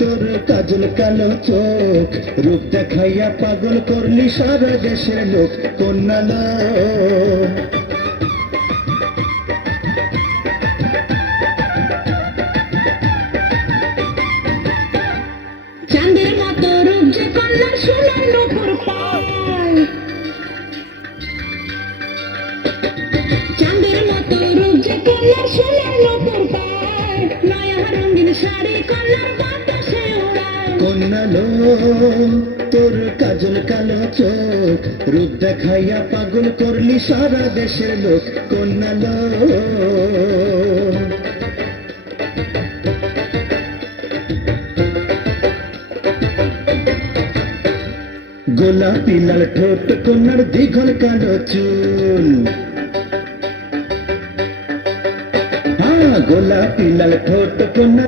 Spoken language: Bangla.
তোর কাজল কালো চোখ, রূপ দেখাইয়া পাগল করলি সারা দেশের লোক। কন্যা লো চাঁদের মতো রূপ যে কন্যার সোনার নূপুর পায়, চাঁদের মতো রূপ যে কন্যার সোনার নূপুর পায়, নয়া রঙিন শাড়ি কন্যার বাতাসে ওড়ায়। কন্যা লো তোর কাজল কালো চোখ, রূপ দেখাইয়া পাগল করলি সারা দেশের লোক। কন্যা লো গোলাপি লাল ঠোঁট কন্যার দীঘল কালো চুল, হ্যাঁ গোলাপি লাল ঠোঁট কন্যা